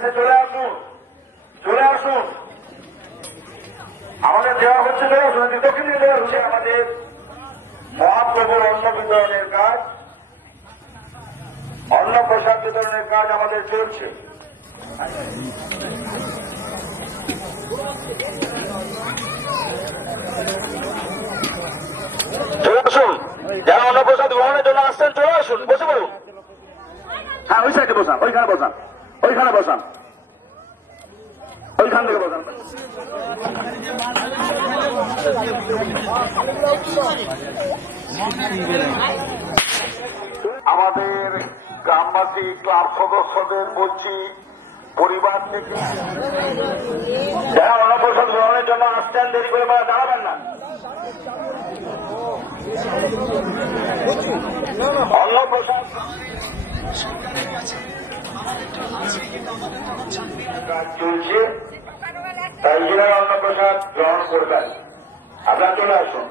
দিচ্ছে, চলে আসুন, চলে আসুন। আমাদের দেওয়া হচ্ছে, চলে আসুন। দক্ষিণ দিকে দেওয়া হচ্ছে আমাদের মহাপ্রভুর অন্ন বিতরণের কাজ, অন্ন প্রসাদ বিতরণের কাজ আমাদের চলছে। চলে আসুন, যারা অন্নপ্রসাদ গ্রহণের জন্য আসছেন চলে আসুন, বসে পড়ুন। হ্যাঁ, ওই সাইডে বসান, ওইখানে বসান, ওইখানে বসান, ওইখান থেকে বসান। আমাদের গ্রামবাসী ক্লাব সদস্যদের বলছি, পরিবার থেকে যারা অন্নপ্রসাদ গ্রহণের জন্য আসছেন দেরি করে দাঁড়াবেন না। অন্নপ্রসাদ কাজ চলছে, তাই জন্য অন্নপ্রসাদ গ্রহণ করবেন। আপনারা চলে আসুন।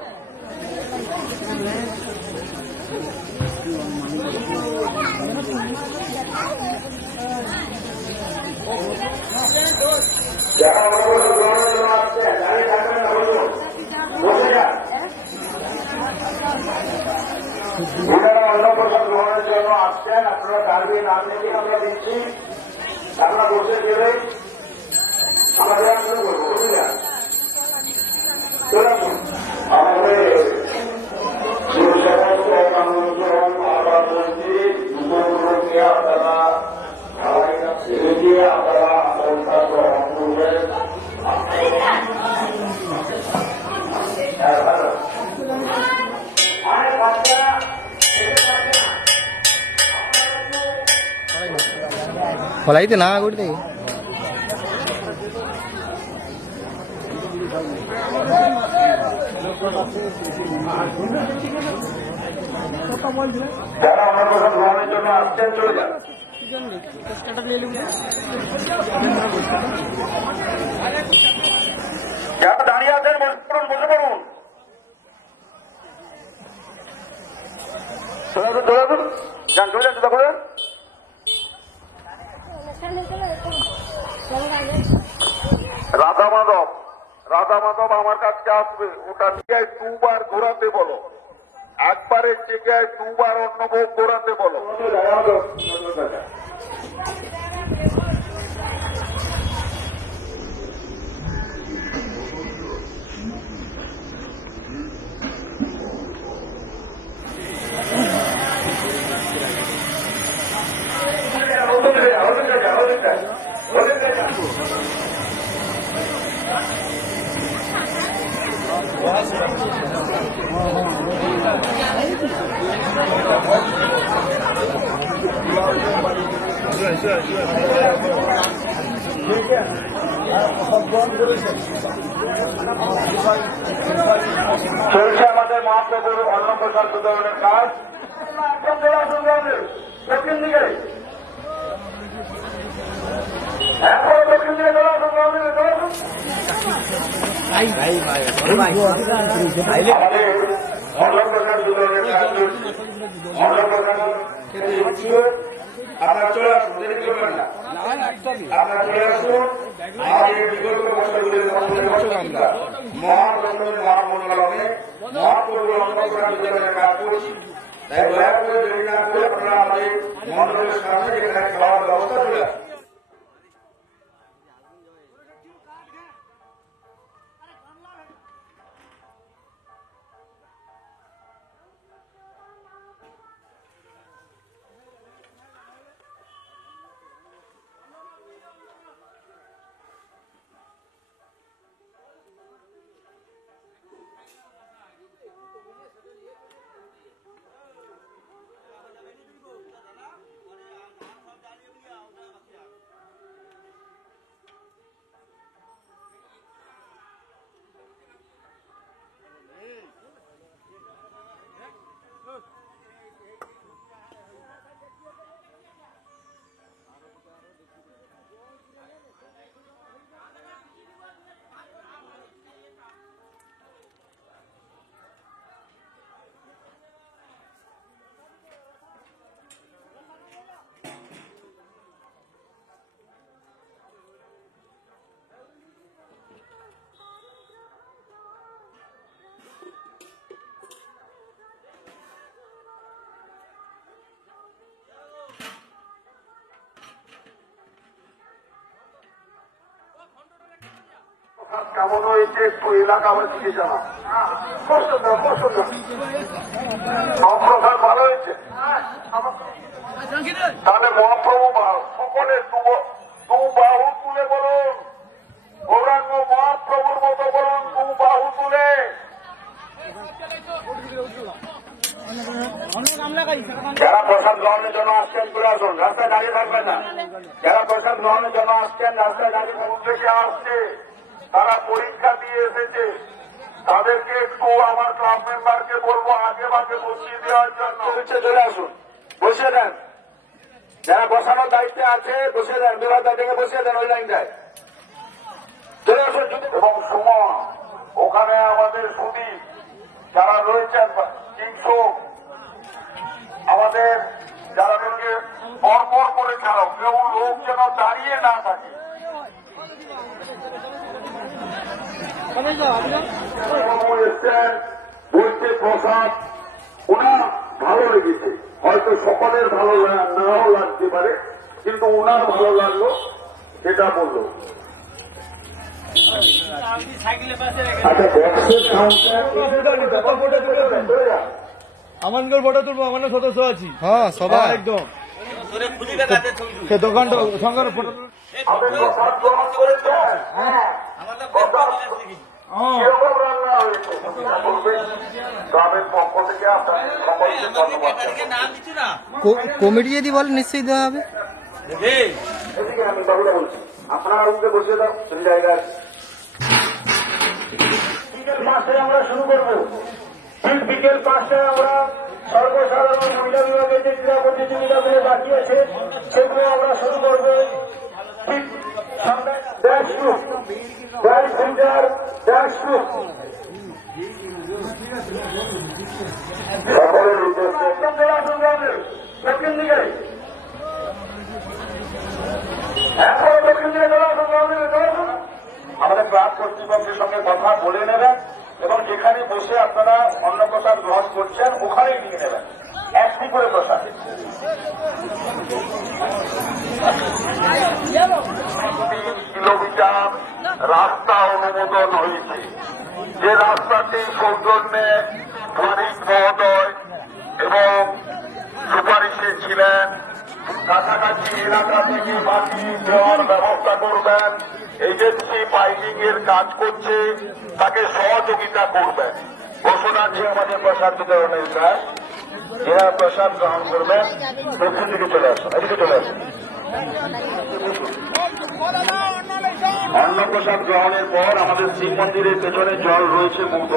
যারা অন্নপ্রসাদ গ্রহণের জন্য আসছেন দাঁড়িয়ে থাকবেন না, বলুন, বসে যান। যারা অন্নপ্রসাদ গ্রহণের জন্য আসছেন আপনারা দাঁড়িয়ে নাম নিয়ে আমরা দিচ্ছি, আপনারা বসে গেলে আমাদের শুরু করবো, বসে যান। চলে আসুন। আমাদের আপনারা ফলাইতে না করতে যারা অন্নপ্রসাদ গ্রহণের জন্য আসছেন চলে যান। যারা দাঁড়িয়ে আছেন বসে পড়ুন, বসে পড়ুন। চলে আসুন, চলে আসুন, যান, চলে যান, চিন্তা করেন। রাধা মাধব, রাধা মাধব আমার কাছে আসবে, ওটা জায়গায় দুবার ঘোরাতে বলো, একবারের জায়গায় দুবার অন্নভোগ ঘোরাতে বলো। চলছে আমাদের মহাপ্রভুর অন্নপ্রসাদ বিতরণের কাজ। দক্ষিণ দিকে, এখন দক্ষিণ দিকে চলে আসুন, চলে আসুন। আমাদের অন্নপ্রসাদ বিতরণের কাজ চলছে। অন্নপ্রসাদ আপনারা চলে আসুন, দেরি করবেন না, আপনারা চলে আসুন। আমাদের বিগত বছরগুলির মহাপ্রভুর মহামন্ডলমে মহাপ্রভুর অন্নপ্রসাদ বিতরণের কাজ করছি, তাই দয়া করে দেরি না করে আপনারা আমাদের মন্ডলের সামনে যেখানে খাওয়ার ব্যবস্থা চলে আসুন। কেমন হয়েছে একটু এলাকাবাসীকে জানা। খুব সুন্দর, খুব সুন্দর। মহাপ্রসাদ ভালো হয়েছে। তাহলে মহাপ্রভু সকলের দু বাহু তুলে বলুন, গৌরাঙ্গ মহাপ্রভুর মতো বলুন, দু বাহু তুলে। যারা প্রসাদ গ্রহণের জন্য আসছেন চলে আসুন, রাস্তায় দাঁড়িয়ে থাকবেন না। যারা প্রসাদ গ্রহণের জন্য আসছেন রাস্তায় দাঁড়িয়ে উদ্দেশ্যে আসছে, তারা পরীক্ষা দিয়ে এসেছে, তাদেরকে একটু আমার ক্লাব মেম্বারকে বলবো আগে ভাগে বসিয়ে দেওয়ার জন্য। চলে আসুন, বসিয়ে দেন। যারা বসানোর দায়িত্বে আছে বসিয়ে দেন, বিভাগটা থেকে বসিয়ে দেন ওই লাইনটায়। চলে আসুন। এবং সুমন, ওখানে আমাদের সুদীপ যারা রয়েছেন, কিংসু, আমাদের যারা রয়েছে পরপর করে ছাড়াও, কেউ লোক যেন দাঁড়িয়ে না থাকে। বলছে প্রসাদ ওনার ভালো লেগেছে, হয়তো সকলের ভালো নাও লাগতে পারে, কিন্তু ওনার ভালো লাগলো সেটা বললো। আমানগর ফটো তুলবো, আমার সদস্য আছি। হ্যাঁ সবাই একদম দোকানটা সঙ্গে ফটো কমিটি যদি বলে নিশ্চয়ই দেওয়া হবে। আমি বাবুরা বলছি, আপনারা রুমকে বসিয়ে দাও সেই জায়গায়। বিকেল 5টায় আমরা শুরু করবো। ঠিক বিকেল 5টায় আমরা সর্বসাধারণ মহিলা বিভাগের যে ক্রীড়া প্রতিযোগিতাগুলো বাকি আছে সেগুলো আমরা শুরু করবো। ঠিক সামনে dash group, dash centre, dash group সকলের উদ্দেশ্যে দক্ষিণ দিকে আমাদের ক্লাব কর্তৃপক্ষের সঙ্গে কথা বলে নেবেন এবং যেখানে বসে আপনারা অন্নপ্রসাদ গ্রহণ করছেন ওখানেই নিয়ে নেবেন, একটি করে প্রসাদ। কিলোমিটার রাস্তা অনুমোদন হয়েছে, যে রাস্তাটি সৌজন্যে ফারিক মহোদয় এবং সুপারিশে ছিলেন, কাছাকাছি এলাকা থেকে মাটি দেওয়ার ব্যবস্থা করবেন। এজেন্সি পাইলিং এর কাজ করছে, তাকে সহযোগিতা করবেন। ঘোষণা আছে আমাদের প্রসাদ বিতরণের কাজ। যারা প্রসাদ গ্রহণ করবেন দক্ষিণ দিকে চলে আসুন, এদিকে চলে আসুন। অন্নপ্রসাদ গ্রহণের পর আমাদের শিব মন্দিরের পেছনে জল রয়েছে মুগ্ধ।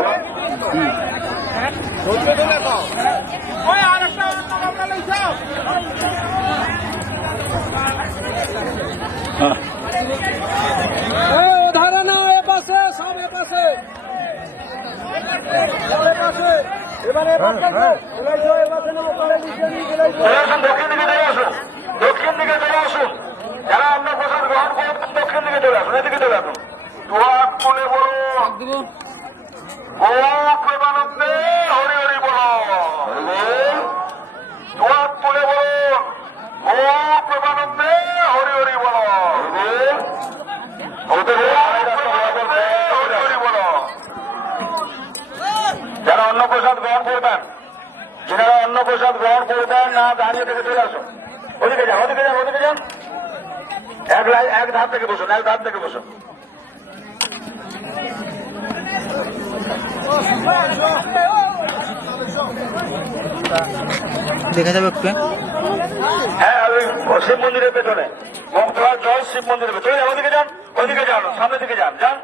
দক্ষিণ দিকে চলে আসুন, দক্ষিণ দিকে চলে আসুন। যারা অন্নপ্রসাদ গ্রহণ করবেন দক্ষিণ দিকে চলে আসুন, এদিকে চলে আসুন। দুহাত তুলে বলুন, গো প্রেমানন্দে হরি হরি বলো। দুহাত তুলে বলুন, গো প্রেমানন্দে হরি হরি বলো। যারা অন্নপ্রসাদ গ্রহণ করবেন, যারা অন্নপ্রসাদ গ্রহণ করবেন না দাঁড়িয়ে থেকে চলে আসুন, ওদিকে যান, ওদিকে যান, ওদিকে যান। এক ধাপ থেকে বসুন, এক ধাপ থেকে বসুন। দেখা যাবে একটু। হ্যাঁ, ওই শিব মন্দিরের পেছনে মুক্তলার জল শিব মন্দিরের পেছনে যান, ওদিকে যান, ওদিকে যান, সামনের দিকে যান, যান।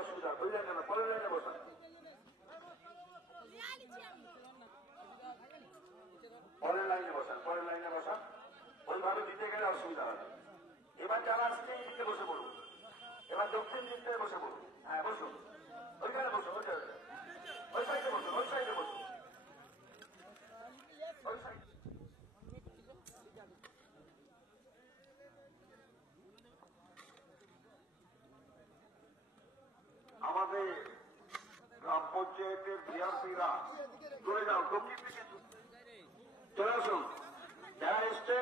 অসুবিধা বুঝলেন কেন, পরের লাইনে বসুন, পরের লাইনে বসান, পরের লাইনে বসান। ওইভাবে দিতে গেলে অসুবিধা হবে। এবার যারা আসছে এই দিকে বসে পড়ুন, এবার দক্ষিণ দিক থেকে বসে পড়ুন। হ্যাঁ বসুন, ওইখানে বসুন, ওই জায়গায়, ওই সাইডে বসুন, ওই সাইডে বসুন, ওই সাইড। আমাদের গ্রাম পঞ্চায়েতের ভিআরপিরা চলে যাও, দক্ষিণ দিকে চলে আসুন। যারা এসছে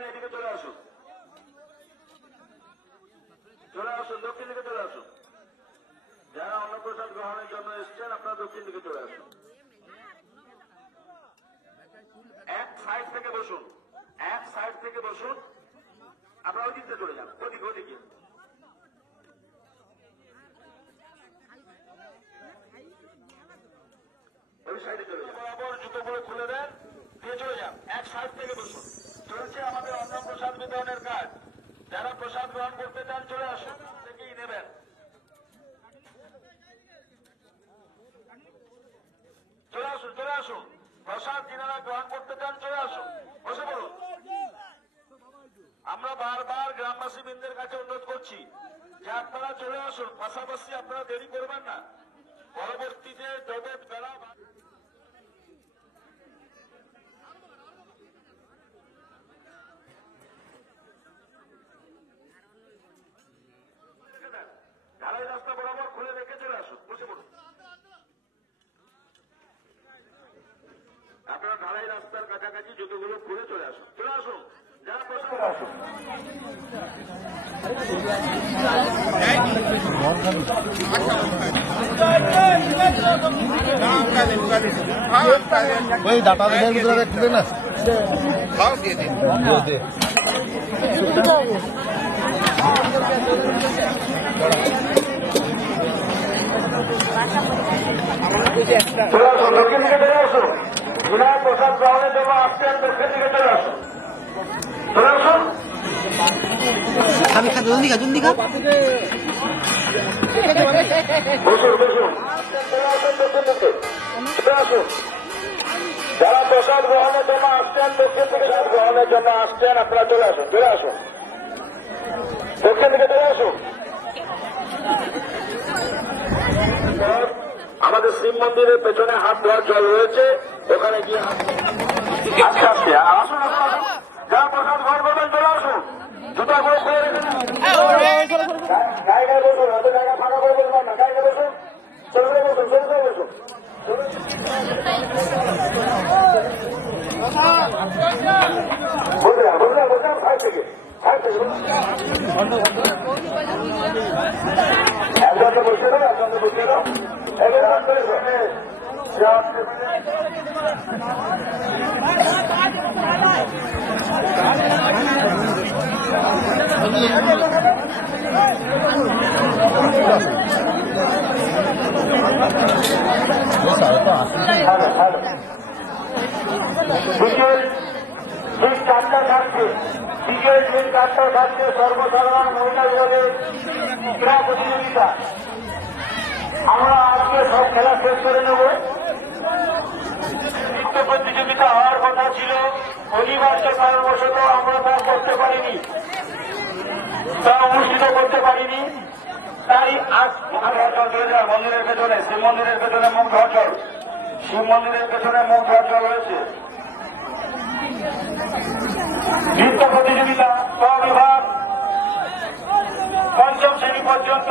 গ্রহণের জন্য এসছেন আপনারা দক্ষিণ দিকে চলে আসুন। এক সাইড থেকে বসুন, এক সাইড থেকে বসুন, আপনারা ওই দিকে চলে যান, ওদিকে ওদিকে। ওই সাইডে চলে যান, বরাবর জুতোগুলো খুলে দেন, দিয়ে চলে যান, এক সাইড থেকে বসুন। চলছে আমাদের অন্ন প্রসাদ বিতরণের কাজ। যারা প্রসাদ গ্রহণ করতে চান চলে আসুন, থেকেই নেবেন। চলে আসুন, চলে আসুন, প্রসাদ যিনারা গ্রহণ করতে চান চলে আসুন, বসে পড়ুন। আমরা বারবার গ্রামবাসী বৃন্দের কাছে অনুরোধ করছি যে আপনারা চলে আসুন, পাশাপাশি আপনারা দেরি করবেন না। পরবর্তীতে যত বেলা ঢালাই রাস্তা বরাবর খুলে রেখে চলে আসুন, বসে পড়ুন। আপনারা ঢালাই রাস্তার কাছাকাছি জুতোগুলো খুলে চলে আসুন, চলে আসুন, যারা প্রসাদ আসুন। ওই ডাটা ভিতরে খুলে না চলে আসুন, দক্ষিণ দিকে চলে আসুন। বিনা প্রসাদ গ্রহণের জন্য আসছেন, দক্ষিণ দিকে চলে আসুন, চলে আসুন। জলদি খা জলদি খা। বসুন বসুন, চলে আসুন দক্ষিণ দিকে, চলে আসুন। যারা প্রসাদ গ্রহণের জন্য আসছেন, দক্ষিণ দিকে প্রসাদ গ্রহণের জন্য আসছেন, আপনারা চলে আসুন, চলে আসুন, দক্ষিণ দিকে চলে আসুন। আমাদের শিব মন্দিরের পেছনে হাত ধোয়ার জল রয়েছে, ওখানে গিয়ে আচ্ছা আচ্ছা আসুন আসুন আসুন, যারা প্রসাদ গ্রহণ করবেন চলে আসুন, জুতা করে খুলে রেখে জায়গায় বসুন, এত জায়গা ফাঁকা করে বসবেন না, জায়গায় বসুন, চলে বসুন, চলে বসুন। বুঝলাম বুঝলাম বুঝলাম, সাইড থেকে একজন বসে দাও, একজন বসে দাও, ঠিক 4টা থাকছে, বিকেল ঠিক 4টা থাকছে সর্বসাধারণ মহিলা বিভাগের ক্রীড়া প্রতিযোগিতা। আমরা আজকে সব খেলা শেষ করে নেব। নৃত্য প্রতিযোগিতা হওয়ার কথা ছিল, অনিবার্য কারণবশত আমরা তা করতে পারিনি, তা অনুষ্ঠিত করতে পারিনি। তাই আজ মন্দিরের পেছনে, শিব মন্দিরের পেছনে মুখ ধর্ষণ, শিব মন্দিরের পেছনে মুখ ধর্ষণ রয়েছে। নৃত্য প্রতিযোগিতা বিভাগ 5ম শ্রেণী পর্যন্ত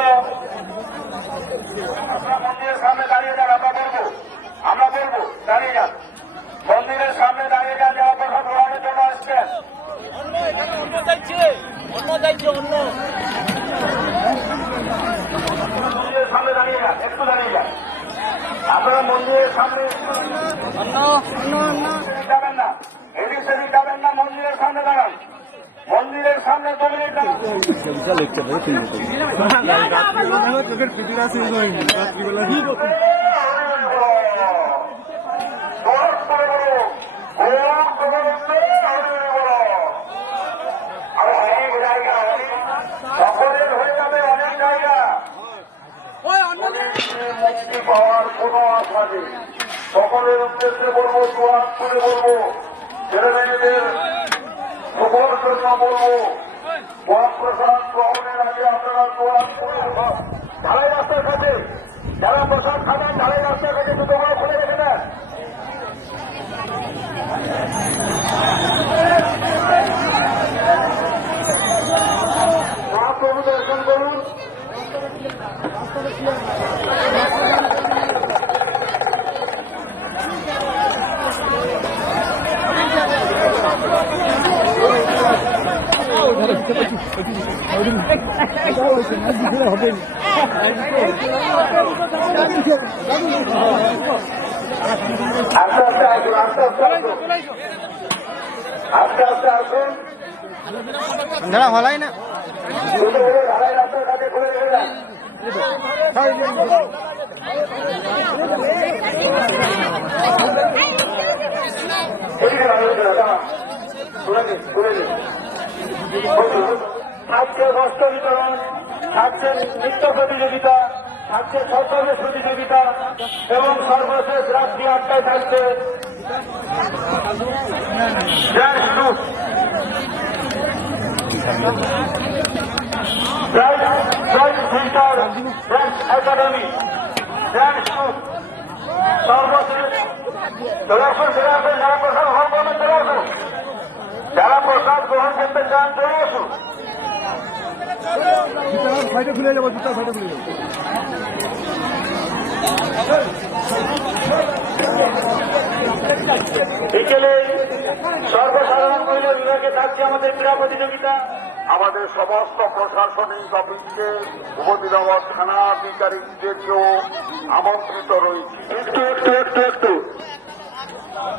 মন্দিরের সামনে দাঁড়িয়ে যান, আমরা বলবো দাঁড়িয়ে যান, মন্দিরের সামনে দাঁড়িয়ে যান, যারা প্রসাদ গ্রহণের জন্য আসছেন। মন্দিরের সামনে দাঁড়িয়ে যান, একটু দাঁড়িয়ে যান, আপনারা মন্দিরের সামনে যাবেন না, এদিক সেদিক যাবেন না, মন্দিরের সামনে দাঁড়ান, মন্দিরের সামনে 2 মিনিট দাঁড়ান। সকলের হয়ে যাবে অনেক জায়গা, মুক্তি পাওয়ার কোন আশা নেই। সকলের উদ্দেশ্যে বলবো, দোয়াত করে বলবো, ছেলে মেয়েদের শুভর জন্য বলবো, মহাপ্রসাদ গ্রহণের আগে আপনারা দোয়াত করে ঢালাই রাস্তার কাছে, যারা প্রসাদ খাবেন ঢালাই রাস্তার কাছে দুটোগুলো খুলে রেখে দেন। মহাপ্রভু দর্শন করুন। ওই আস্তে আস্তে আসুন, আস্তে আস্তে আসুন, আস্তে আস্তে আসুন। দাঁড়া হলাই না ঢালাই রাস্তার কাছে খুলে রেখে যান। থাকছে বস্ত্র বিতরণ, থাকছে নৃত্য প্রতিযোগিতা, থাকছে ছদ্মবেশ প্রতিযোগিতা এবং সর্বশেষ রাত্রি 8টায় থাকছে একাডেমি সর্বশেষ চলে আসুন, চলে আসুন, যারা প্রসাদ গ্রহণ করবেন চলে আসুন, যারা প্রসাদ গ্রহণ করতে চান চলে আসুন। সাইডে খুলে যাবো, জুতা সাইডে খুলে যাবো। বিকেলে সর্বসাধারণ মহিলা বিভাগে থাকছে আমাদের ক্রীড়া প্রতিযোগিতা। আমাদের সমস্ত প্রশাসনিক অফিসে উপজেলা থানা আধিকারিকদেরকেও আমন্ত্রিত রয়েছে। একটু একটু একটু একটু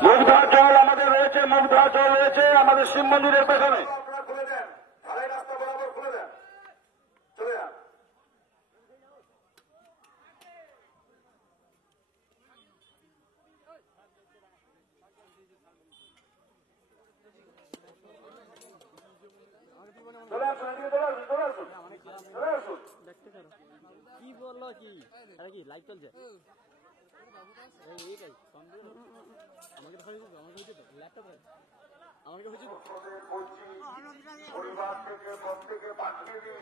মুগ্ধা জল আমাদের রয়েছে, মুগ্ধা জল রয়েছে আমাদের শিব মন্দিরের পেছনে। খুলে দেন, ঢালাই রাস্তা বরাবর খুলে দেন, চলে যান। চলে আসুন, এদিকে চলে আসুন, চলে আসুন, চলে আসুন। কি বললো কি আরে কি লাইভ চলছে আমাকে হয়েছে পরিবার থেকে প্রত্যেকে পাঠিয়ে দিন।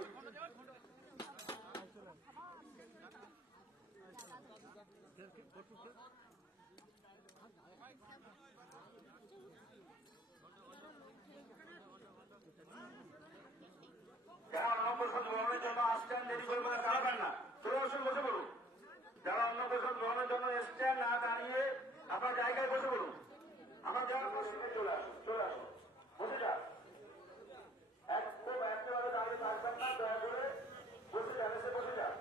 যারা অন্নপ্রসাদ গ্রহণের জন্য আসছেন দেরি করবেন না, দাঁড়াবেন না, চলে আসুন, বসে পড়ুন। যারা অন্নপ্রসাদ গ্রহণের জন্য এসছেন না দাঁড়িয়ে আপনার জায়গায় বসে পড়ুন। আমার যারা বসে চলে আসুন, চলে আসুন, বসে যান। একদম একেবারে দাঁড়িয়ে থাকবেন না, দয়া করে বসে যান, এসে বসে যান।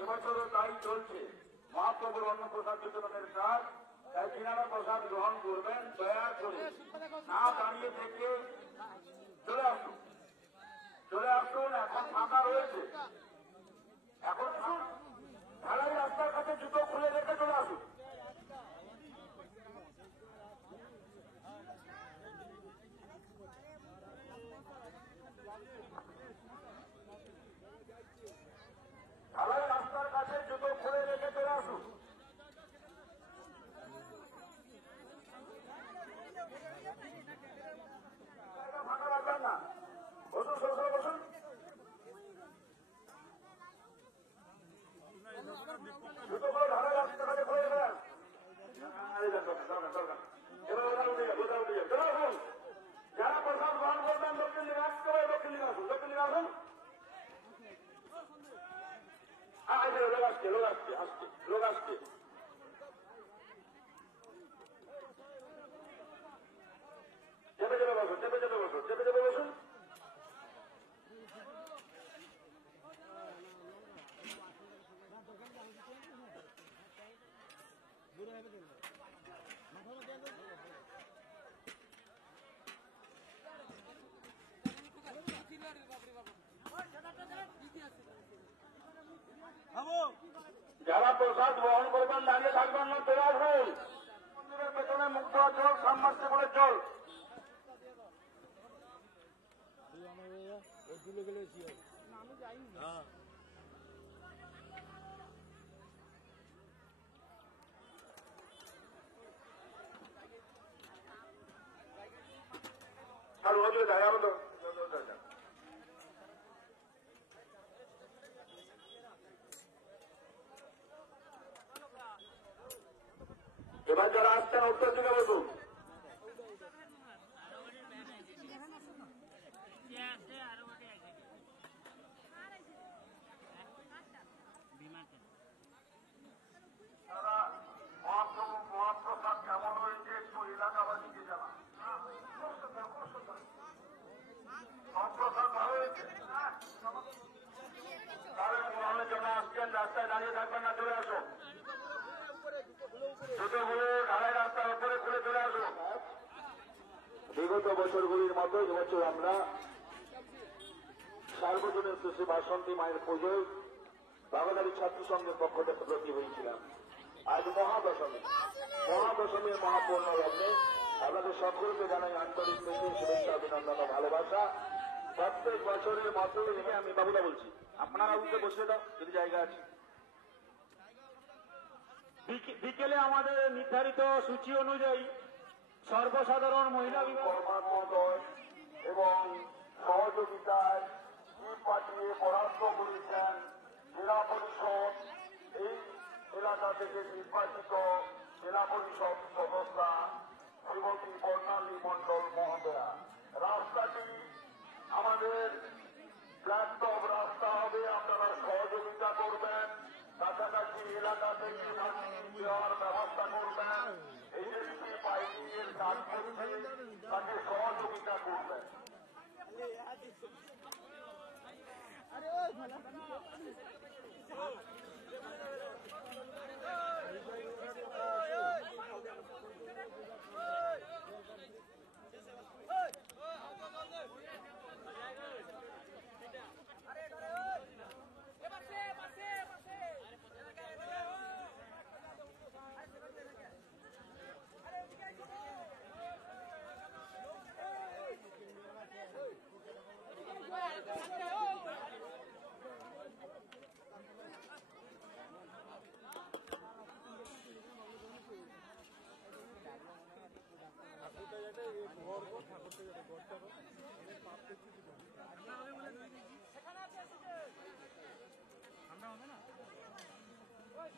এবছরও তাই চলছে, মহাপ্রভুর অন্নপ্রসাদ বিতরণের কাজ। তাই যিনারা প্রসাদ গ্রহণ করবেন দয়া করে না দাঁড়িয়ে থেকে চলে আসুন, চলে আসুন। এখন ফাঁকা রয়েছে, এখন ঢালাই রাস্তার কাছে জুতো খুলে রেখে চলে আসুন। ঢালাই রাস্তার কাছে জুতো খুলে রেখে চলে আসুন। ফাঁকা রাখবেন না, বসুন, সরে বসুন। জুতো করে ঢালাই রাস্তার কাছে খুলে দেবেন। চলে আসুন, যারা প্রসাদ গ্রহণ করবেন দক্ষিণ দিকে আসতে হবে, দক্ষিণ দিকে আসুন, দক্ষিণ দিকে আসুন। লোক আসছে, লোক আসছে, আসছে, লোক আসছে। চেপে চেপে বসুন, চেপে চেপে বসুন, চেপে চেপে বসুন। যারা প্রসাদ গ্রহণ করবেন দাঁড়িয়ে থাকবেন না, চলে আসুন। মন্দিরের পেছনে মুক্ত জল, সাবমার্সিবলের জল। আসছেন উত্তর দিকে বসুন। তারা মহাপ্রসাদ কেমন হয়েছে একটু এলাকাবাসীকে জানা। মহাপ্রসাদ ভালো হয়েছে। তাহলে গ্রহণের জন্য আসছেন, রাস্তায় দাঁড়িয়ে থাকবেন না, চলে আসুন। জুতোগুলো ঢালাই রাস্তার উপরে খুলে চলে আসুন। বিগত বছরগুলির মতো এবছর আমরা সার্বজনীন শ্রী বাসন্তী মায়ের পুজোয় বাগাদারি ছাত্র সংঘের পক্ষ থেকে ব্রতী হয়েছিলাম। আজ মহাদশমীর মহাপূর্ণ লগ্নে আপনাদের সকলকে জানাই আন্তরিক প্রীতি, শুভেচ্ছা, অভিনন্দন ও ভালোবাসা। প্রত্যেক বছরের মতো আমি বাবুদা বলছি, আপনারা উঠে বসে দাও যদি জায়গা আছে। বিকেলে আমাদের নির্ধারিত সূচি অনুযায়ী সর্বসাধারণ মহিলা বিভাগ কর্মোদয় এবং সহযোগিতায় পাঠিয়ে বরাদ্দ করেছেন জেলা পরিষদ। এই এলাকা থেকে নির্বাচিত জেলা পরিষদ সদস্যা শ্রীমতী বর্ণালী মণ্ডল মহোদয়া। রাস্তাটি আমাদের প্ল্যাটফর্ম রাস্তা হবে, আপনারা সহযোগিতা করবেন। কাছাকাছি এলাকা থেকে দেওয়ার ব্যবস্থা করবেন। এজেন্সি পাইনি এর কাজ করছে, তাকে সহযোগিতা করবেন।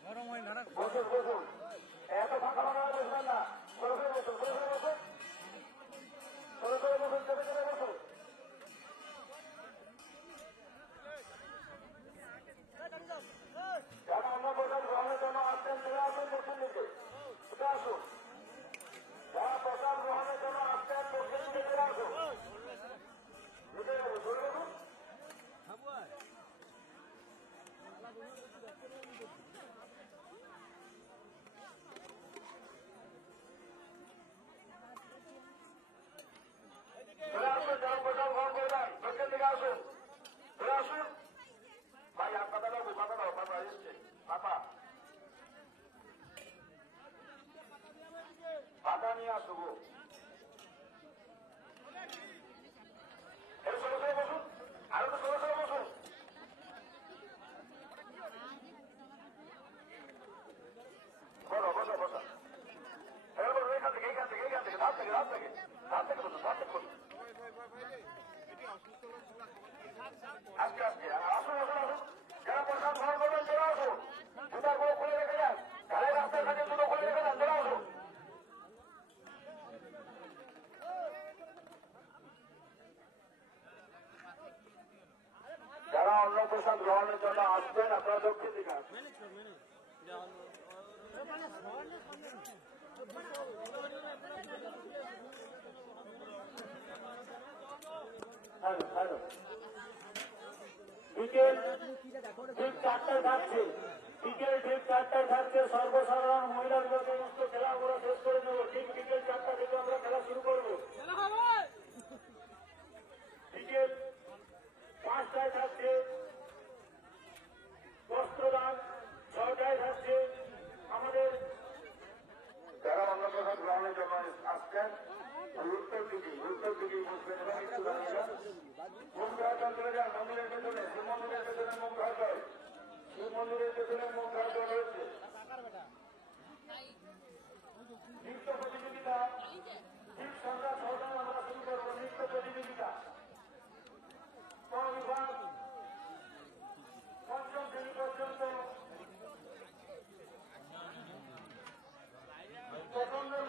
গরম হয় না। বসুন বসুন, এত ফাঁকা ফাঁকা বসবেন না, সরে সরে বসুন, সরে সরে বসুন, সরে সরে বসুন, চেপে চেপে বসুন। যারা অন্নপ্রসাদ গ্রহণের জন্য আসছেন চলে আসুন দক্ষিণ দিকে, চলে আসুন। যারা প্রসাদ গ্রহণের জন্য আসছেন দক্ষিণ দিকে চলে আসুন। বুঝে যাবো, চলে যাবো। চলে আসুন, যারা প্রসাদ গ্রহণ করবেন দক্ষিণ দিকে আসুন, চলে আসুন। ভাই আপনাদের পাতা দাও, পাতা এসছে, পাতা পাতা নিয়ে আসবো। সরে সরে বসুন, আরো তো সরে সরে বসুন। বলো বসো বসো, এখান থেকে এখান থেকে এখান থেকে ধার থেকে ধার থেকে ধার থেকে বসুন, ধার থেকে বসুন। আজকে আজকে আসুন আসুন আসুন, যারা প্রসাদ গ্রহণ করবেন চলে আসুন। জুতাগুলো খুলে রেখে যান, গাড়ির রাস্তার কাছে জুতো খুলে রেখে যান, চলে আসুন। যারা অন্ন প্রসাদ গ্রহণের জন্য আসবেন আপনারা দক্ষিণ দিকে আসবেন। বিকেল ঠিক 4টায় থাকছে, বিকেল ঠিক 4টায় থাকছে সর্বসাধারণ মহিলা বিভাগ সমস্ত খেলাগুলো শেষ করে দেবো। ঠিক বিকেল 4টা থেকে আমরা খেলা শুরু করবো। বিকেল 5টায় থাকছে বস্ত্রদান, 6টায় থাকছে আমাদের যারা অন্নপ্রসাদ গ্রহণের জন্য আসছেন উত্তর দিকে বসবেন এবং একটু দাঁড়িয়ে যান। মুখ ধরা চলে যান মন্দিরের পেছনে, শিব মন্দিরের পেছনে মুখ ধরা চল, শিব মন্দিরের পেছনে মুখ ধরা চল রয়েছে। নৃত্য প্রতিযোগিতা ঠিক সন্ধ্যা 6টায় আমরা শুরু করবো। নৃত্য প্রতিযোগিতা বিভাগ পঞ্চম শ্রেণী পর্যন্ত পছন্দের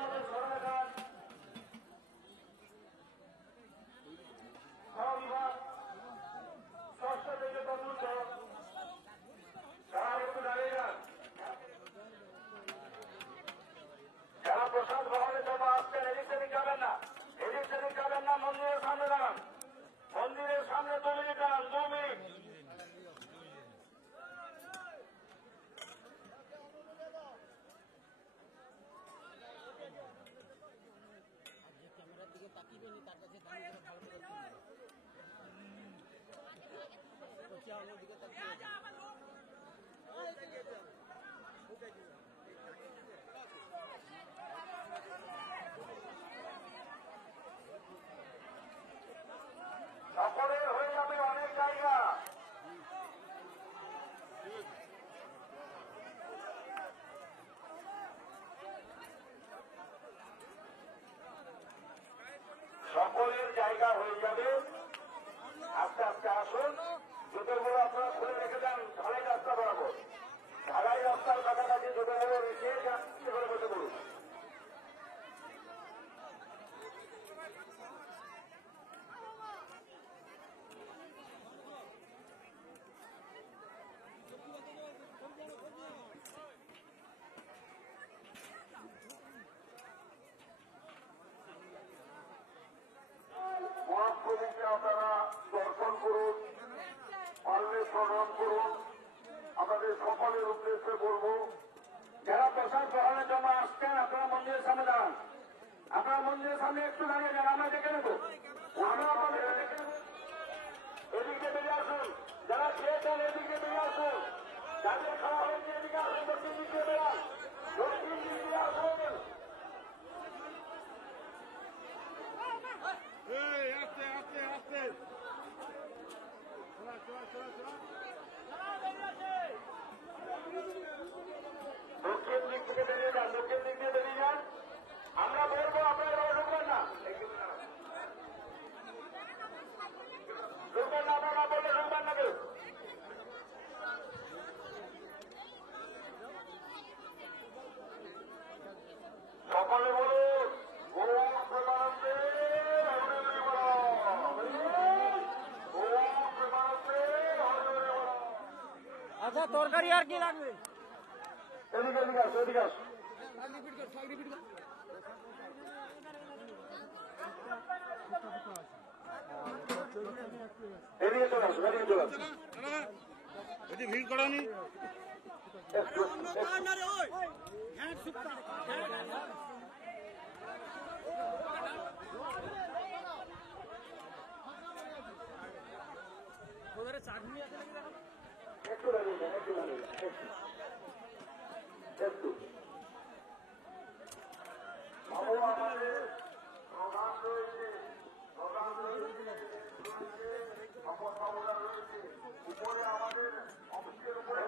সকলের হয়ে যাবে অনেক জায়গা। সকলের জায়গা হয়ে যাবে, আস্তে আস্তে আসুন। জুতোগুলো আপনারা খুলে রেখে দেন ঢালাই রাস্তা বরাবর, ঢালাই রাস্তার কাছাকাছি জুতোগুলো রেখে যান, করে বসে পড়ুন। মহাপ্রভুকে আপনারা দর্শন করুন, পারলে প্রণাম করুন। আমাদের সকলের উদ্দেশ্যে বলবো, যারা প্রসাদ গ্রহণের জন্য আসছেন আপনারা মন্দিরের সামনে দাঁড়ান। আপনারা মন্দিরের সামনে একটু দাঁড়িয়ে যান, আমরা দেখে নেব। আমরা আপনাদের দেখে নেব। এদিকে বেরিয়ে আসুন, যারা খেয়েছেন এদিকে বেরিয়ে আসুন, যাদের খাওয়া হয়েছে এদিকে আসুন, দক্ষিণ দিক দিয়ে বেরান, দক্ষিণ দিক দিয়ে আসুন। আস্তে আস্তে আস্তে দক্ষিণ দিক থেকে বেরিয়ে যান, দক্ষিণ দিক দিয়ে বেরিয়ে যান। আমরা বলবো আপনারা ঢুকবেন না, ঢুকবেন না, আপনারা বললে ঢুকবেন না কেউ। সকলে বলুন ওম প্রেমানন্দে হরে হরে বল, ওম প্রেমানন্দে হরে হরে বল। আচ্ছা তরকারি আর কি লাগবে? এদিকে এদিকে আসো, এদিকে আসো। এদিকে চলে আসো, এদিকে চলে আসো। ভিড় করানি একটু দাঁড়িয়ে যান, একটু দাঁড়িয়ে যান, একটু। বাবু আমাদের প্রধান রয়েছে, প্রধান রয়েছে, শপথ বাবুরা রয়েছে, উপরে আমাদের অফিসের উপরে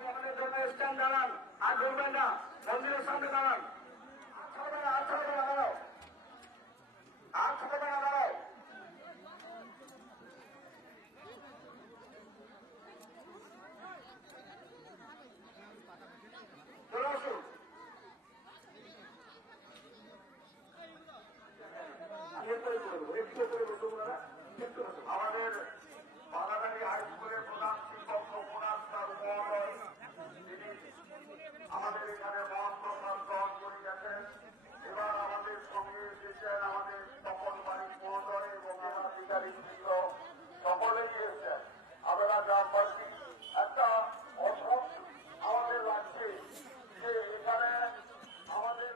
আমাদের জন্য স্ট্যান্ড দাঁড়ান, আর ঘুরবেন না, মন্দিরের সামনে দাঁড়ান। আর ছাড়বে না, দাঁড়াও, আর ছাড়বে না, দাঁড়াও। চলে আসুন। আমাদের বাগাদারি হাই স্কুলের প্রধান শিক্ষক রঘুনাথ সাহু মহোদয়, তিনি আমাদের এখানে মহাপ্রসাদ গ্রহণ করে গেছেন। এবার আমাদের সঙ্গে এসেছেন আমাদের তপন মালিক মহোদয় এবং আমার অধিকারী বৃন্দ, সকলেই এসেছেন। আমরা গ্রামবাসী একটা অসম আমাদের লাগছে যে এখানে আমাদের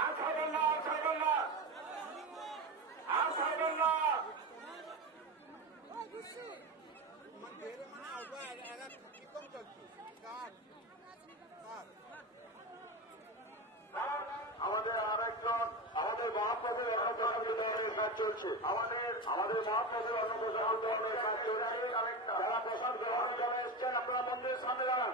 আর ছাড়বেন না, আর ছাড়বেন না, আর ছাড়বেন না। আমাদের আর একজন আমাদের মহাপ্রভুর অন্নপ্রসাদ বিতরণের কাজ চলছে। আমাদের মহাপ্রভুর অন্নপ্রসাদ বিতরণের কাজ চলছে। যারা প্রসাদ গ্রহণের জন্য এসছেন আপনারা মন্দিরের সামনে দাঁড়ান।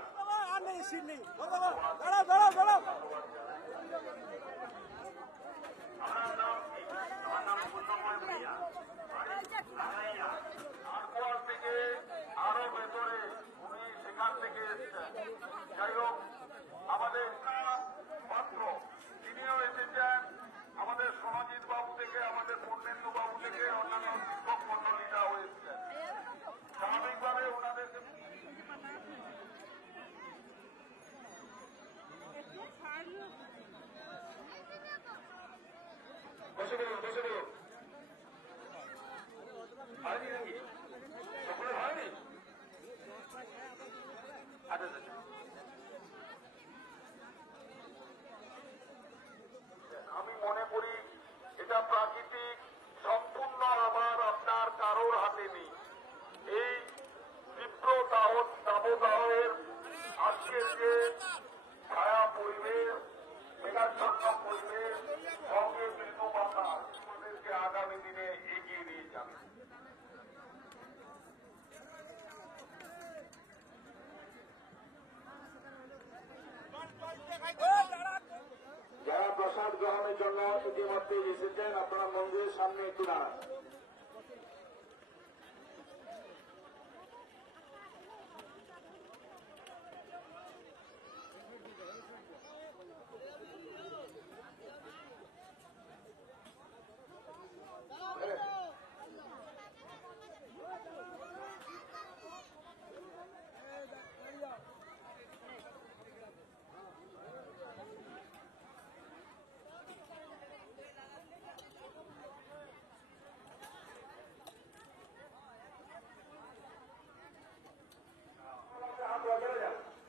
আমার নাম কুসুময় ভূঁইয়া, আরকুয়ার থেকে আরো ভেতরে উনি সেখান থেকে এসছেন। যাই হোক, আমাদের পাত্র তিনিও এসেছেন আমাদের সনজিৎ বাবু থেকে, আমাদের পূর্ণেন্দু বাবু থেকে। থেকে অন্যান্য শিক্ষক মন্ডলীরাও এসছেন। স্বাভাবিকভাবে ওনাদেরকে বসে বলুন, বসে বলুন। হয়নি নাকি? সকলে হয়নি? আচ্ছা আচ্ছা। আমি মনে করি এটা প্রাকৃতিক, সম্পূর্ণ আমার আপনার কারোর হাতে নেই। এই তীব্র দাবদাহের আজকের যে ছায়া পরিবেশ, মেঘাচ্ছন্ন পরিবেশ, সঙ্গে মৃদু বাতাস আমাদেরকে আগামী দিনে এগিয়ে নিয়ে যাবে। যারা প্রসাদ গ্রহণের জন্য ইতিমধ্যে এসেছেন আপনারা মন্দিরের সামনে একটু দাঁড়ান।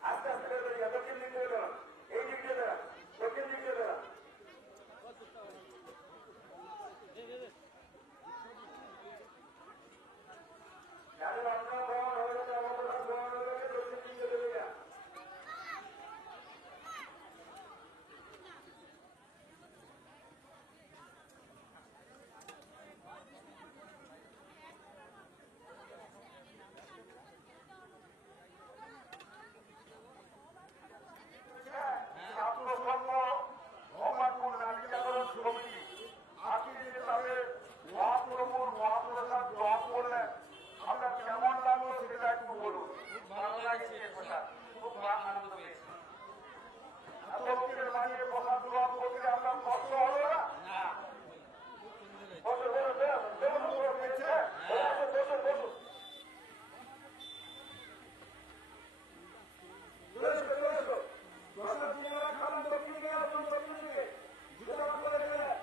আস্তে আস্তে দক্ষিণ দিক দিয়ে বেরোন, এই দিক দিয়ে বেরোন, দক্ষিণ দিক দিয়ে বেরোন। যাদের আপনার গ্রহণ হয়ে গেছে, আমার প্রধান গ্রহণ হয়ে গেছে, দক্ষিণ দিক দিয়ে বেরিয়ে যান। ছাত্রসংঘ অপারপুর নারী জাগরণ সমিতি আজকে যে তাদের মহাপ্রভুর মহাপ্রসাদ গ্রহণ করলেন, আপনার কেমন লাগলো সেটা একটু বলুন। ভালো লাগছে প্রসাদ, খুব আনন্দ পেয়েছি। এত লোকের মাঝে প্রসাদ গ্রহণ করতে আপনার কষ্ট হলো না? বসে বসে বসুন, বসুন, বসুন। প্রসাদ দিয়ে খান দক্ষিণ দিকে আসুন, দক্ষিণ দিকে জুতো খুলে রেখে দেন,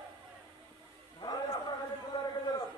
নাহলে আপনাকে জুতো রেখে দেবেন।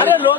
अरे लोग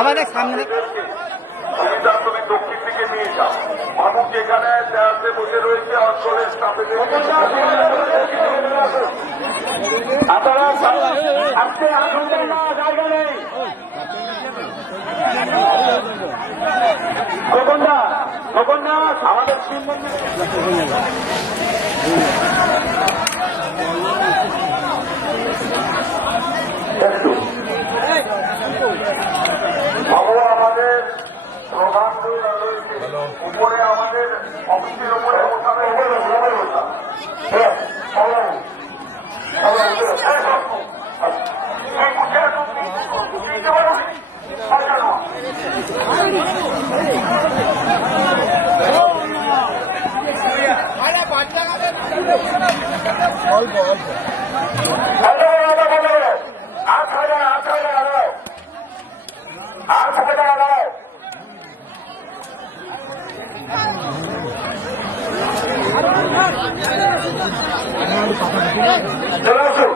আমাদের সামনে তুমি দক্ষিণ দিকে নিয়ে যাও। মানুষ যেখানে চেয়ারে বসে রয়েছে অঞ্চলের স্টাফেদের আপনারা আজকে আসবেন না, জায়গা নেই। খোকনদা তখন না আমাদের শিব মন্দির আমাদের প্রধান রয়েছে উপরে আমাদের অফিসের উপরে চলে আসুন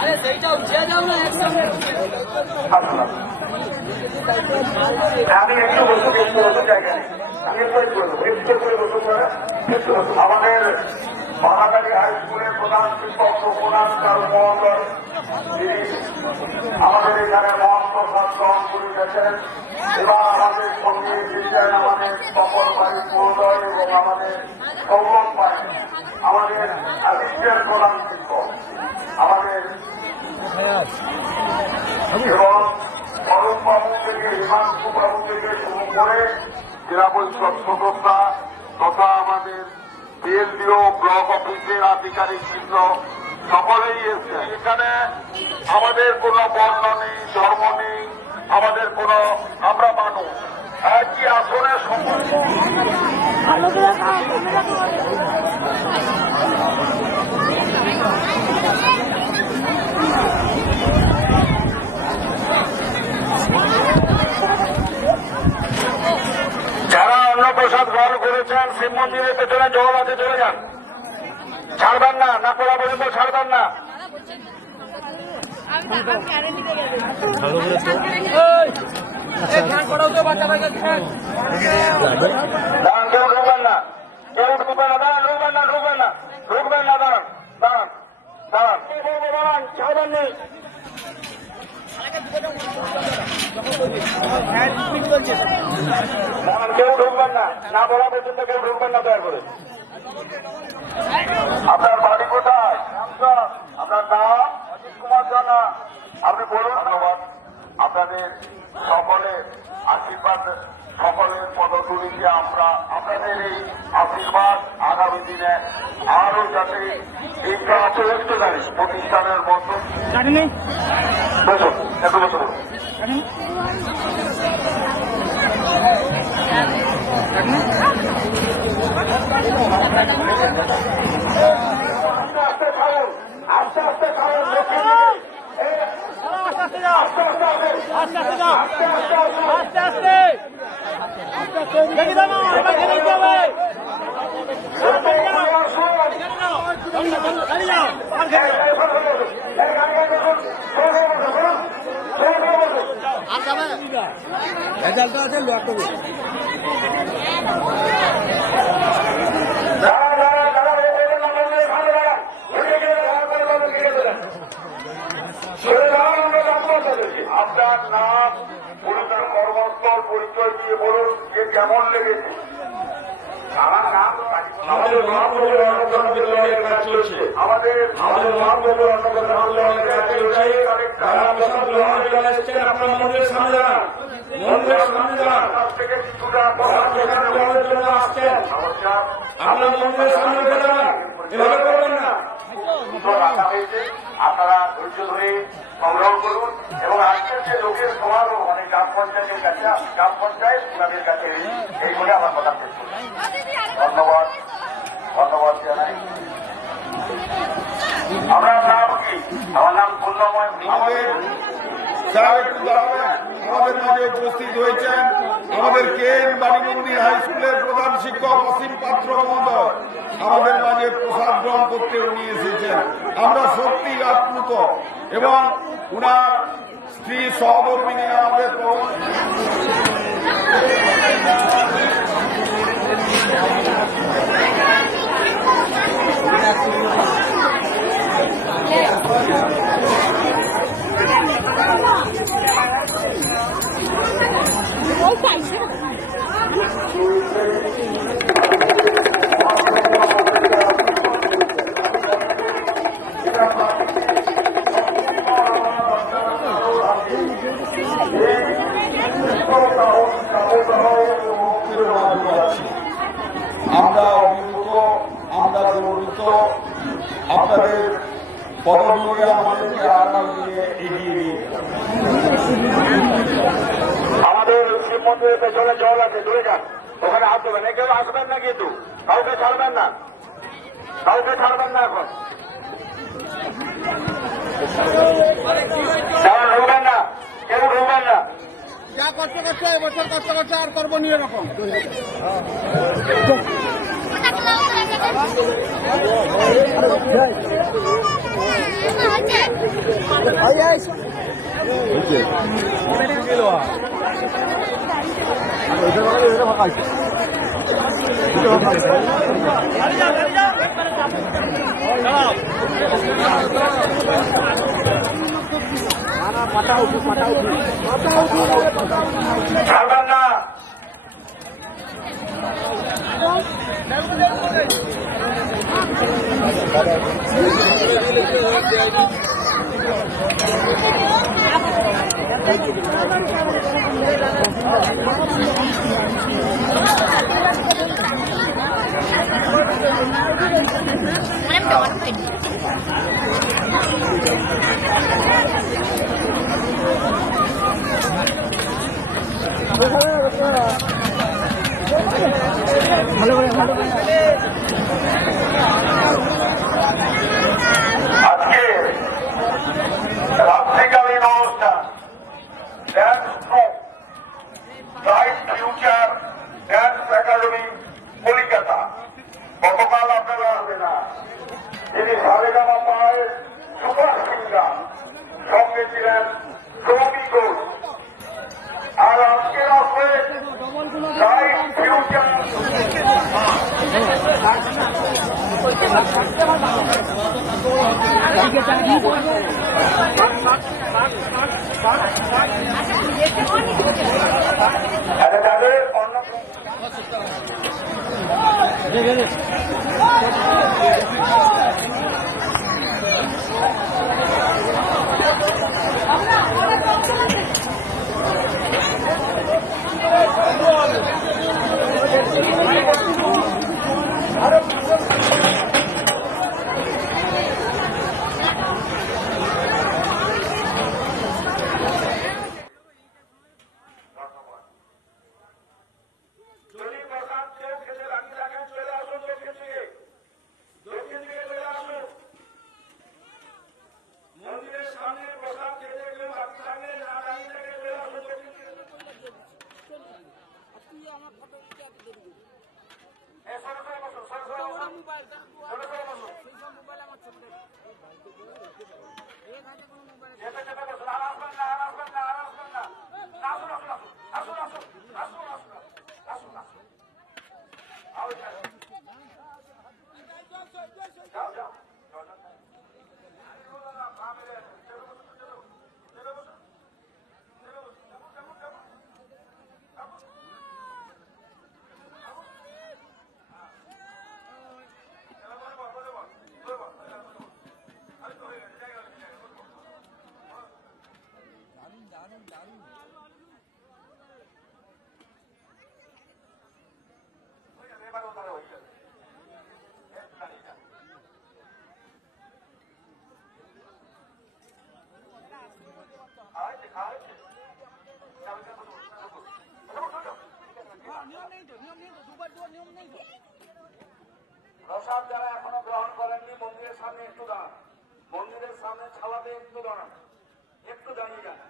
আরে সেইটা উঠে যাও না একসঙ্গে আমি একটু বসুন জায়গা নেই আমি একটু করে বসুন আমাদের মহাকালী হাই স্কুলের প্রধান শিক্ষক প্রধান মহোদয় আমাদের এখানে মহাপ্রসাদ গ্রহণ করে গেছেন এবং আমাদের সঙ্গে দিচ্ছেন আমাদের সকল বাড়ির মহোদয় এবং আমাদের সৌরভ ভাই আমাদের আদিত্যের প্রধান শিক্ষক আমাদের এবং অরূপ বাবু থেকে হিমাংশু বাবু থেকে শুরু করে জেলা পরিষদ সদস্য তথা আমাদের বিএলডিও ব্লক অফিসের আধিকারিক চিহ্ন সকলেই এসছে। এখানে আমাদের কোন বর্ণ নেই, ধর্ম নেই, আমাদের কোন আমরা মানুষ একই আসনে যারা অন্নপ্রসাদ গ্রহণ করেছেন শিব মন্দিরের পেছনে জল আছে চলে যান, ছাড়বেন না, না করা পর্যন্ত ছাড়বেন না। কেউ ঢুকবেন না, কেউ ঢুকবেন না, দাঁড়ান, ঢুকবেন না, ঢুকবেন না, ঢুকবেন না, দাঁড়ান দাঁড়ান দাঁড়ান দাঁড়ান, ছাড়বেন নেই। কেউ ঢুকবেন না, না বলা পর্যন্ত কেউ ঢুকবেন না দয়া করে। আপনার বাড়ি কোথায়? আপনার নাম? অজিত কুমার জানা। আপনি বলুন। ধন্যবাদ। আপনাদের সকলের আশীর্বাদ, সকলের পদধূলিতে আমরা আপনাদের এই আশীর্বাদ আগামী দিনে আরো যাতে এই প্রতিষ্ঠানের মতো বসুন, একটু বসুন। আস্তে খাওয়ান, আস্তে আস্তে খাওয়ান, আস্তে আস্তে আপনার নাম পুরুষের কর্মস্থল পরিচয় দিয়ে বলুন যে কেমন লেগেছে। আমার নাম আমাদের মহাপ্রভুর অন্নপ্রসাদের কাজ চলছে, আমাদের মহাপ্রভুর অন্নপ্রসাদের কাজ চলছে। প্রসাদ গ্রহণের জন্য এসছেন, আপনার মন্দিরের সামনে দাঁড়ান, মন্দিরের সামনে দাঁড়ান। তার থেকে কিছুটা প্রসাদ গ্রহণের জন্য আসছেন, আপনার মন্দিরের সামনে দাঁড়ান, এভাবে করবেন না। রাখা হয়েছে, আপনারা ধৈর্য ধরে সংগ্রহ করুন এবং আজকের যে লোকের সমারোহ মানে গ্রাম পঞ্চায়েতের কাছে, গ্রাম পঞ্চায়েত ক্লাবের কাছে এই বলে আমার কথা শেষ করুন। ধন্যবাদ, ধন্যবাদ জানাই। আপনার নাম কি? আমার নাম পূর্ণময়। আমাদের মাঝে উপস্থিত হয়েছেন আমাদের কেন বাড়িবন্দি হাই স্কুলের প্রধান শিক্ষক অসীম পাত্র মহোদয়। আমাদের মাঝে প্রসাদ গ্রহণ করতে উনি এসেছেন, আমরা সত্যি আপ্লুত এবং উনার স্ত্রী সহধর্মিনী আমাদের আমরা অভিভূত, আমরা গর্বিত, আপনাদের পদযোগে আমাদেরকে আগাম দিয়ে এগিয়ে নিয়ে আমাদের শিব মন্দিরের পেছনে জল আছে, দূরে যান, ওখানে হাত দেবেন। কেউ আসবেন না, কিন্তু কাউকে ছাড়বেন না, কাউকে ছাড়বেন না। এখন যারা ঢুকবেন না, কেউ ঢুকবেন না। যা কষ্ট করছে এবছর কষ্ট করছে, আর করবো নি এরকম। ছাড়বেন না। আজকে রাত্রিকালীন অনুষ্ঠান dance group bright future dance academy Calcutta. গতকাল আপনারা হবে না, তিনি সারেগামা পায়ের সুপার সিঙ্গার, সঙ্গে ছিলেন সৌমি ঘোষ। আর আজকে আসবে ব্রাইট ফিউচার তাদের অন্য যদি প্রসাদ কেউ খেতে রাখি রাখেন, চলে আসুন দক্ষিণ দিকে, দক্ষিণ দিকে চলে আসুন। মন্দিরের সামনে প্রসাদ খেতে কেউ রাখি থাকলে না দাঁড়িয়ে থেকে চলে আসুন দক্ষিণ দিকে। যেতে যেতে বসুন, আর আসবেন না, আর আসবেন না, আর আসবেন না। আসুন আসুন আসুন আসুন আসুন আসুন আসুন আসুন আসুন। যাও যাও প্রসাদ যারা এখনো গ্রহণ করেননি মন্দিরের সামনে একটু দাঁড়ান, মন্দিরের সামনে ছালাতে একটু দাঁড়ান, একটু দাঁড়িয়ে যান।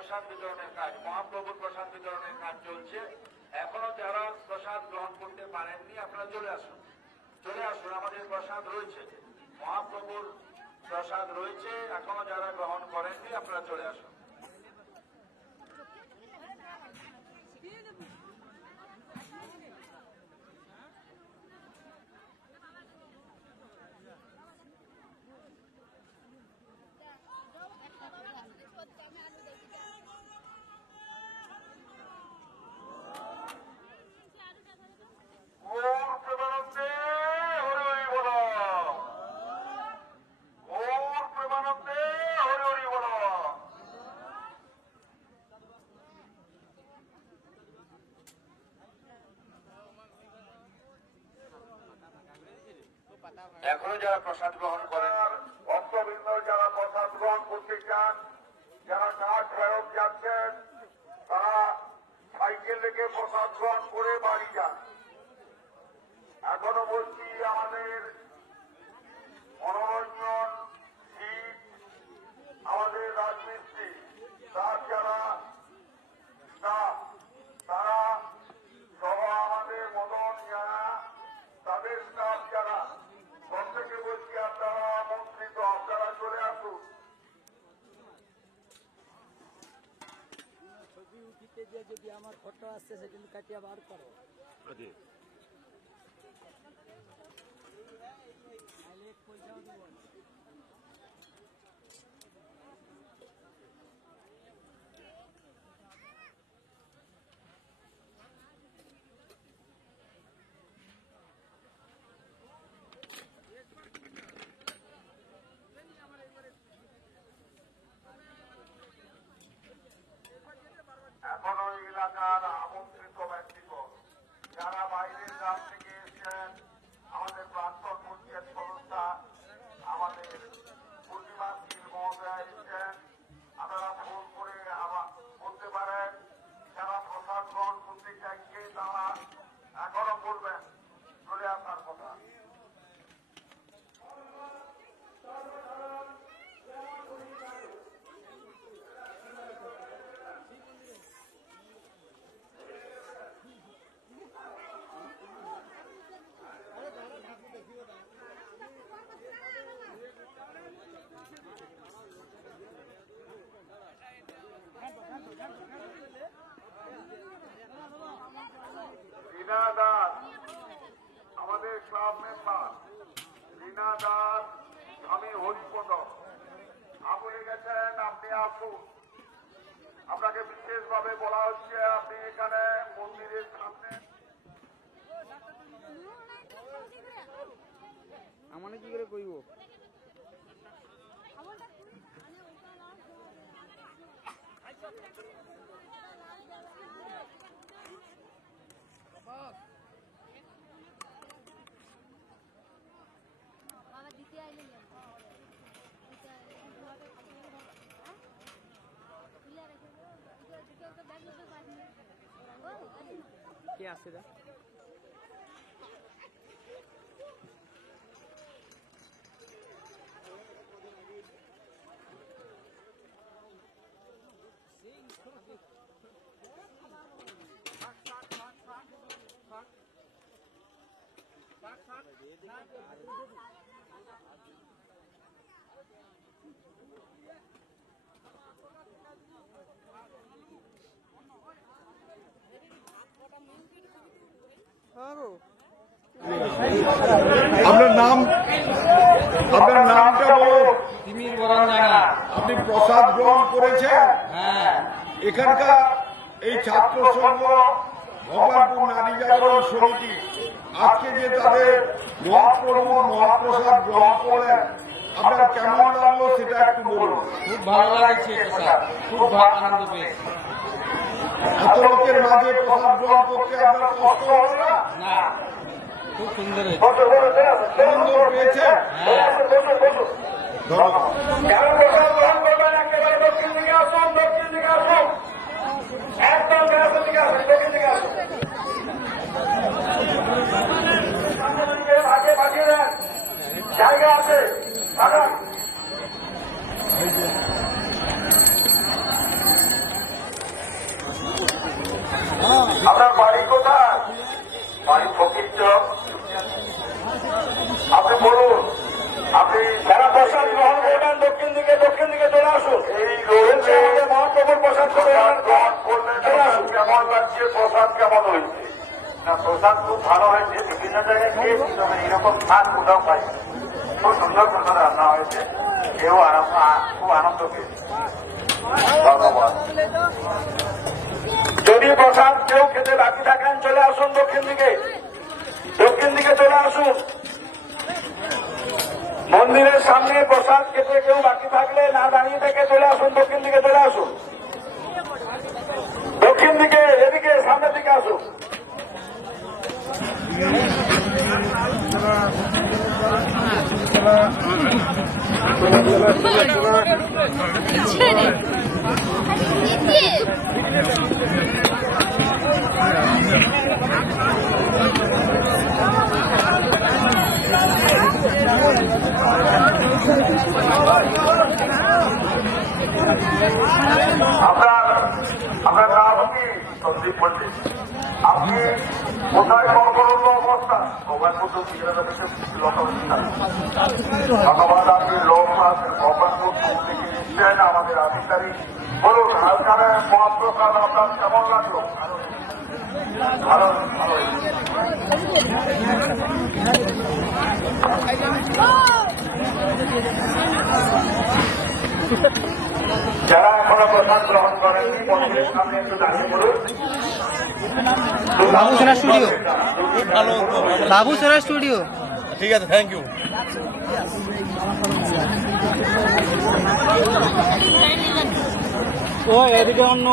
প্রসাদ বিতরণের কাজ, মহাপ্রভুর প্রসাদ বিতরণের কাজ চলছে। এখনো যারা প্রসাদ গ্রহণ করতে পারেননি আপনারা চলে আসুন, চলে আসুন। আমাদের প্রসাদ রয়েছে, মহাপ্রভুর প্রসাদ রয়েছে। এখনো যারা গ্রহণ করেননি আপনারা চলে আসুন। এখনো যারা প্রসাদ গ্রহণ করেন, ভক্তবৃন্দ যারা প্রসাদ গ্রহণ করতে চান, যারা কাজ ফেরত যাচ্ছেন, তারা সাইকেল রেখে প্রসাদ গ্রহণ করে বাড়ি যান। এখনো বলছি, আমাদের মনোরঞ্জন শীত, আমাদের রাজমিস্ত্রি তার যারা স্টাফ, তারা সহ আমাদের মদন যারা, তাদের স্টাফ যারা, প্রত্যেকে বলছি আপনারা আমন্ত্রিত, আপনারা চলে আসুন। ছবি উঠিতে যে যদি আমার ফটো আসছে সেগুলি কাটিয়া বার করো। পয়সাও দেব। এখনো এলাকার আমন্ত্রিত ব্যক্তিগণ যারা বাইরের গ্রাম থেকে এসেছেন, আমাদের প্রাক্তন পঞ্চায়েত সদস্যা, আমাদের পূর্ণিমা শীল মহোদয় এসেছেন, আপনারা ফোন করে আবার বলতে পারেন। যারা প্রসাদ গ্রহণ করতে চাইছে তারা এখনো বলবেন চলে আসার কথা। রীনা দাস, আমাদের ক্লাব মেম্বার রীনা দাস, আমি হরিপদ, আপনি গেছেন, আপনি আসুন। আপনাকে বিশেষভাবে বলা হচ্ছে আপনি এখানে মন্দিরের সামনে। আমার কি করে কইব? কে আছে রে? আপনার নাম, আপনার নামটা বলুন। তিমির বরণ জানা। আপনি প্রসাদ গ্রহণ করেছেন? হ্যাঁ। এখানকার এই ছাত্র সংঘ ভগবানপুর নারী জাগরণ সমিতি আজকে যে তাদের মহাপ্রভুর মহাপ্রসাদ গ্রহণ করলেন, আপনার কেমন লাগলো সেটা একটু বলুন। খুব ভালো লাগছে প্রসাদ, খুব আনন্দ পেয়েছি। এত লোকের মাঝে প্রসাদ গ্রহণ করতে আপনার কষ্ট হলো না? না, খুব সুন্দর হয়েছে। আনন্দ পেয়েছেন? ধন্যবাদ। যারা প্রসাদ গ্রহণ করবেন একেবারে দক্ষিণ দিকে আসুন, দক্ষিণ দিকে আসুন, একদম দক্ষিণ দিকে আসুন, দক্ষিণ দিকে আসুন। ভাগে পাঠিয়ে দেন, জায়গা আছে, ভাগান। আপনার বাড়ি কোথায়? বাড়ি ফকির চক। আপনি বলুন, আপনি যারা প্রসাদ গ্রহণ করবেন দক্ষিণ দিকে চলে আসুন। এই রয়েছে মহাপ্রভুর প্রসাদ গ্রহণ করলে কেমন লাগছে, প্রসাদ কেমন হয়েছে? না, প্রসাদ খুব ভালো হয়েছে। বিভিন্ন জায়গায় খেয়েছি, তবে এরকম স্বাদ কোথাও পাই। খুব সুন্দর সুন্দর রান্না হয়েছে, কেউ খুব আনন্দ পেয়েছে। ধন্যবাদ। যদি প্রসাদ কেউ খেতে বাকি থাকেন চলে আসুন দক্ষিণ দিকে চলে আসুন। মন্দিরের সামনে প্রসাদ খেতে কেউ বাকি থাকলে না দাঁড়িয়ে থেকে চলে আসুন, দক্ষিণ দিকে চলে আসুন। দক্ষিণ দিকে, এদিকে সামনের দিকে আসুন। আপনার নাম কি? সন্দীপ পণ্ডিত। আপনি কোথায় করুন অবস্থা? ধন্যবাদ। আপনি লোকনাথ ভগবানপুর থেকে এসছেন, আমাদের আধিকারিক। বলুন, আজকাল মহাপ্রসাদ আপনার কেমন লাগলো? ভালো ভালো। যারা এখনো প্রসাদ গ্রহণ করেননি মন্দিরের সামনে একটু দাঁড়িয়ে পড়ুন। বাবু সেরা স্টুডিও, বাবু সেরা স্টুডিও। ঠিক আছে, থ্যাংক ইউ। ও এদিকে অন্য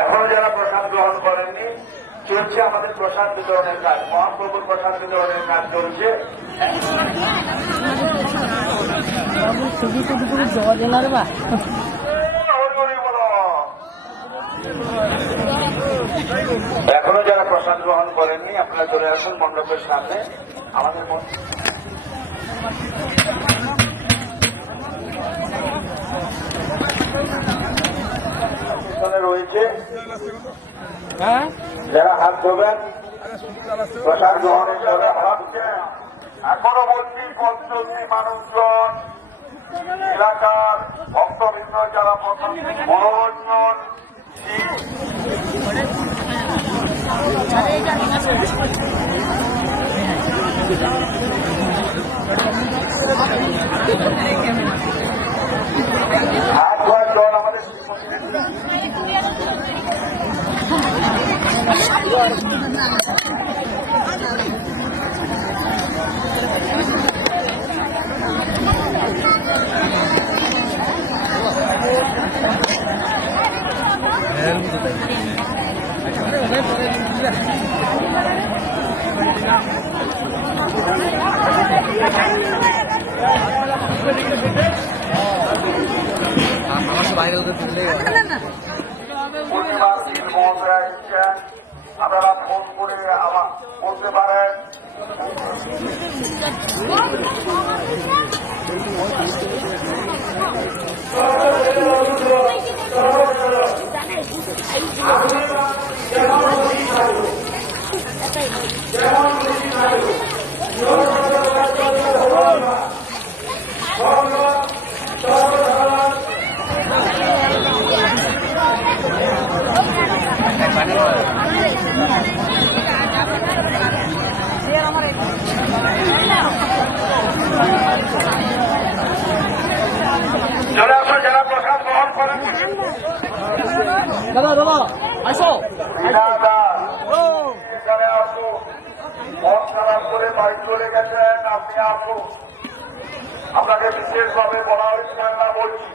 এখনো যারা প্রসাদ গ্রহণ করেননি, চলছে আমাদের প্রসাদ বিতরণের কাজ। মহাপ্রভুর প্রসাদ বিতরণের কাজ চলছে। এখনো যারা প্রসাদ গ্রহণ করেননি আপনারা চলে আসুন মণ্ডপের সামনে। আমাদের পিছনে রয়েছে যারা হাত ধোবেন প্রসাদ গ্রহণের জন্য ভাবছেন। এখনো বলছি পঞ্চমী মানুষজন, এলাকার ভক্তবৃন্দ যারা মনোরঞ্জন হাত ধোয়ার জল আমাদের আপনারা ফোন করে আবার বলতে পারেন। চলে আসো যারা প্রসাদ গ্রহণ করেন। দাদা আসো, এখানে আসুন। মন খারাপ করে বাড়ি চলে গেছেন, আপনি আসুন। আপনাকে বিশেষভাবে বলা হয়েছে না বলছি।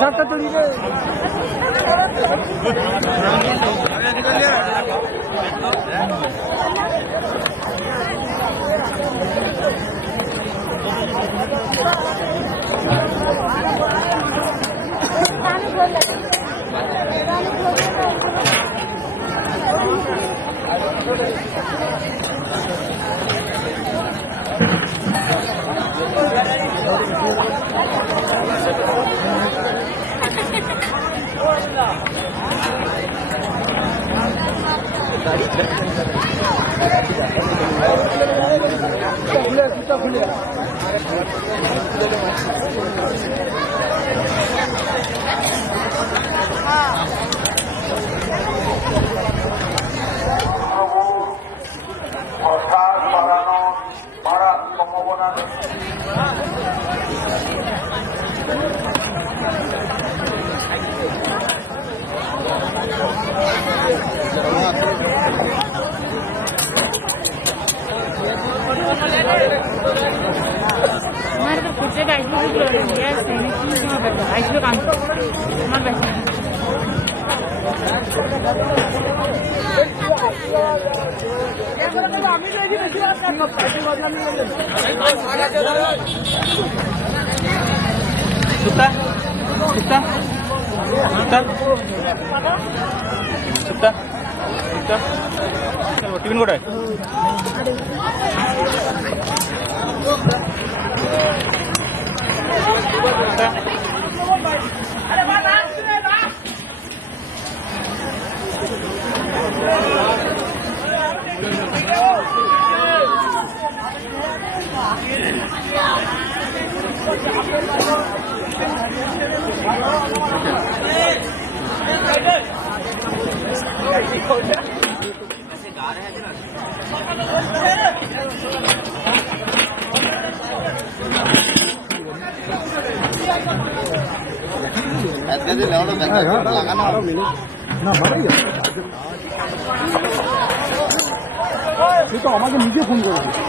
সাতটা তৈরি অর্থাৎ বাড়ার সম্ভাবনা নেই। हमारे तो खुद से बैठ आइसो काम हमारे সুতা সুতা সুতা সুতা সুতা টিফিন কোটায় তো আমাকে নিজে ফোন করেছে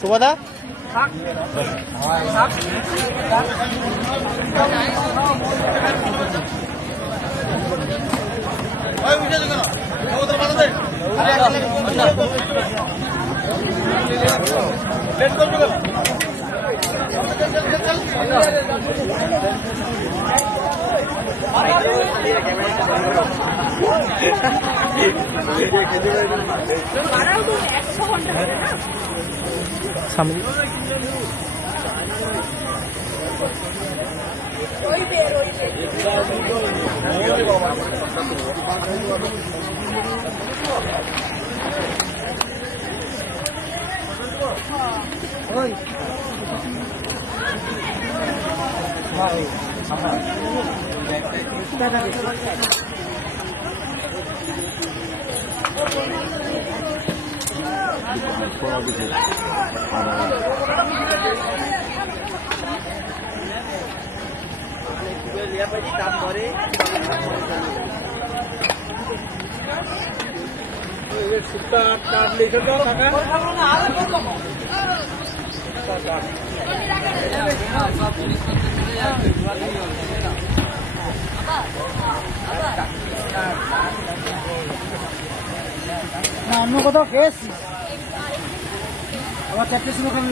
সুবাদা সামনে অন্য কোথাও খেয়েছি আবার 4টের সময় খাবি